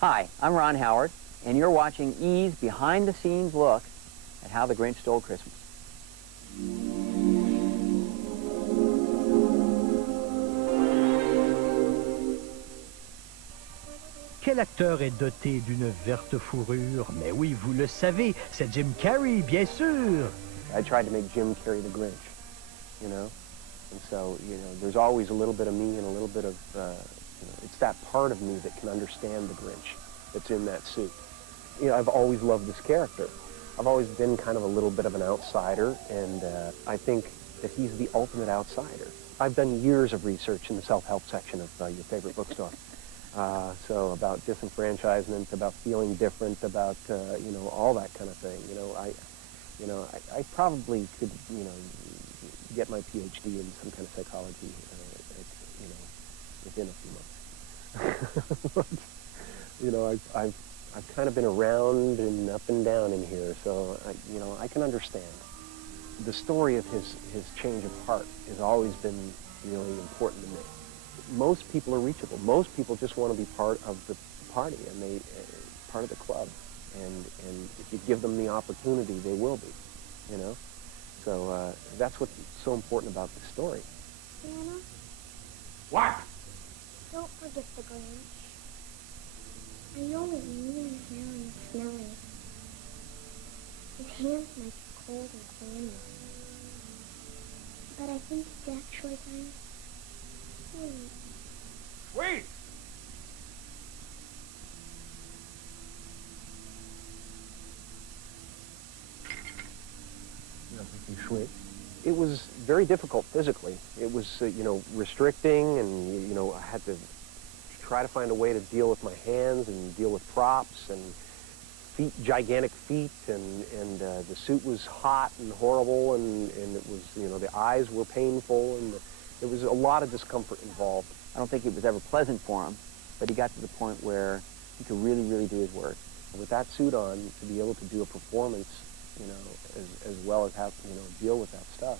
Hi, I'm Ron Howard, and you're watching E's behind-the-scenes look at how the Grinch stole Christmas. Quel acteur est doté d'une verte fourrure? Mais oui, vous le savez, c'est Jim Carrey, bien sûr! I tried to make Jim Carrey the Grinch, you know? And so, you know, there's always a little bit of me and a little bit of, you know, it's that part of me that can understand the Grinch that's in that suit. You know, I've always loved this character. I've always been kind of a little bit of an outsider, and I think that he's the ultimate outsider. I've done years of research in the self-help section of your favorite bookstore. So about disenfranchisement, about feeling different, about, you know, all that kind of thing. You know, I probably could, you know, get my PhD in some kind of psychology, you know, within a few months. You know, I've kind of been around and up and down in here, so, you know, I can understand. The story of his change of heart has always been really important to me. Most people are reachable. Most people just want to be part of the party and they part of the club. And if you give them the opportunity, they will be, you know? So that's what's so important about this story. Santa? What? Don't forget the Grinch. I know it mean here and smelly. His hands might be cold and clammy. But I think it's actually kind of sweet. Wait! Sweet. It was very difficult physically. It was, you know, restricting, and, you know, I had to try to find a way to deal with my hands and deal with props and feet, gigantic feet, and the suit was hot and horrible, and it was, you know, the eyes were painful, and there was a lot of discomfort involved. I don't think it was ever pleasant for him, but he got to the point where he could really, really do his work. With that suit on, to be able to do a performance, you know, as well as have, you know, deal with that stuff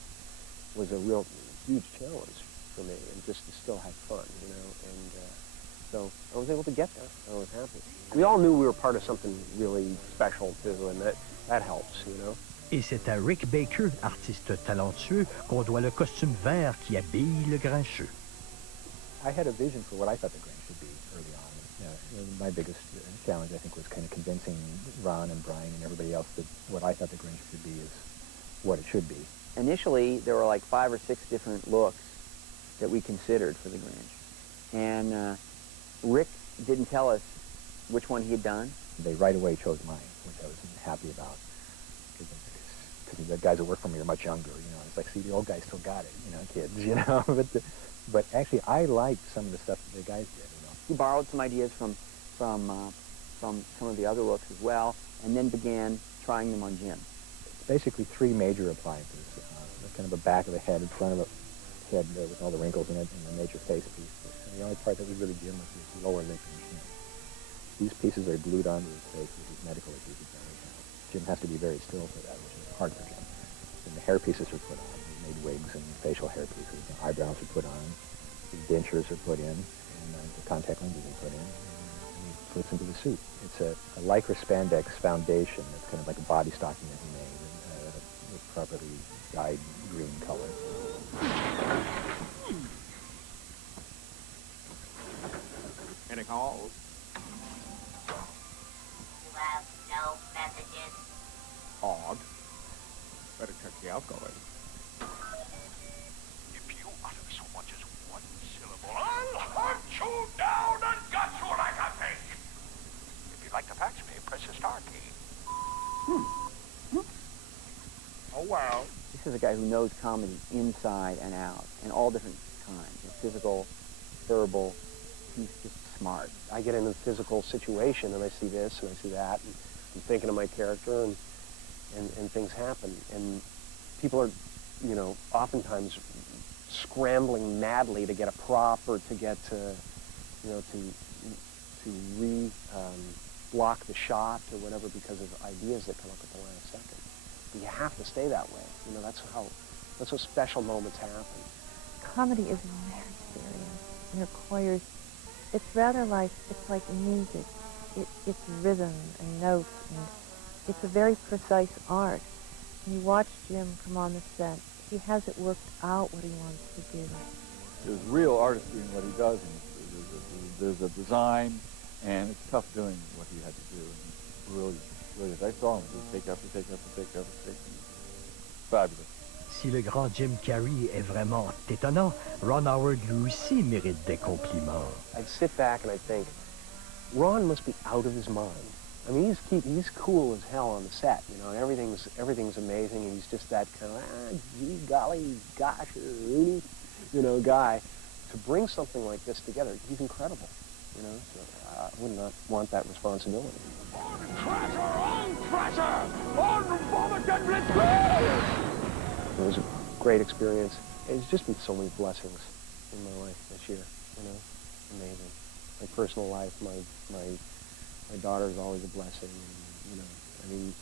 was a real huge challenge for me, and just to still have fun, you know, and so I was able to get there. I was happy. We all knew we were part of something really special, too, and that helps, you know. Et c'est à Rick Baker, artiste talentueux, qu'on doit le costume vert qui habille le Grincheux. I had a vision for what I thought the Grinch should be early on. My biggest challenge, I think, was kind of convincing Ron and Brian and everybody else that what I thought the Grinch should be is what it should be. Initially, there were like 5 or 6 different looks that we considered for the Grinch. And Rick didn't tell us which one he had done. They right away chose mine, which I was happy about. Because the guys that work for me are much younger, you know. It's like, see, the old guys still got it, you know, kids, you know. But actually, I liked some of the stuff that the guys did, you know. He borrowed some ideas from some of the other looks as well, and then began trying them on Jim. Basically, 3 major appliances. Kind of the back of the head, in front of the head with all the wrinkles in it, and the major face piece. And the only part that was really Jim was his lower lip and chin. These pieces are glued onto his face with his medical issues that he has. Jim has to be very still for that, which is hard for Jim. And the hair pieces are put on. He made wigs and facial hair pieces. And eyebrows are put on. His dentures are put in. And the contact lenses are put in. And he flips into the suit. It's a lycra spandex foundation that's kind of like a body stocking that he made with properly dyed green color. Any calls? You have no messages? Odd. Better check the outgoing. If you utter so much as one syllable, I'll hunt you down and gut you like a pig. If you'd like to fax me, press the star key. Oh, well. This is a guy who knows comedy inside and out, and all different kinds, physical, verbal. He's just smart. I get in a physical situation, and I see this, and I see that, and I'm thinking of my character, and things happen. And people are, you know, oftentimes scrambling madly to get a prop or to get you know, to block the shot or whatever because of ideas that come up at the last second. But you have to stay that way. You know, that's how special moments happen. Comedy is very serious and requires, it's like music. it's rhythm and notes, and it's a very precise art. And you watch Jim come on the set. He has it worked out what he wants to do. There's real artistry in what he does, and there's a design, and it's tough doing what he had to do. And really, I saw him do take after take after take after take. Fabulous. Si le grand Jim Carrey est vraiment étonnant, Ron Howard lui aussi mérite des compliments. I'd sit back and I'd think, Ron must be out of his mind. I mean, he's cool as hell on the set, you know, and everything's amazing, and he's just that kind of, gee, golly, gosh, Rooney, you know, guy. To bring something like this together, he's incredible, you know, so I would not want that responsibility. It was a great experience. It's just been so many blessings in my life this year, you know, amazing. My personal life, my daughter is always a blessing, and, you know, I mean,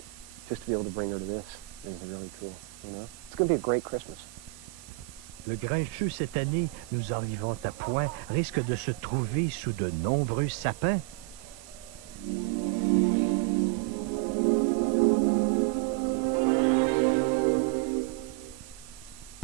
just to be able to bring her to this is really cool, you know. It's going to be a great Christmas. Le Grincheux cette année, nous arrivons à point, risque de se trouver sous de nombreux sapins.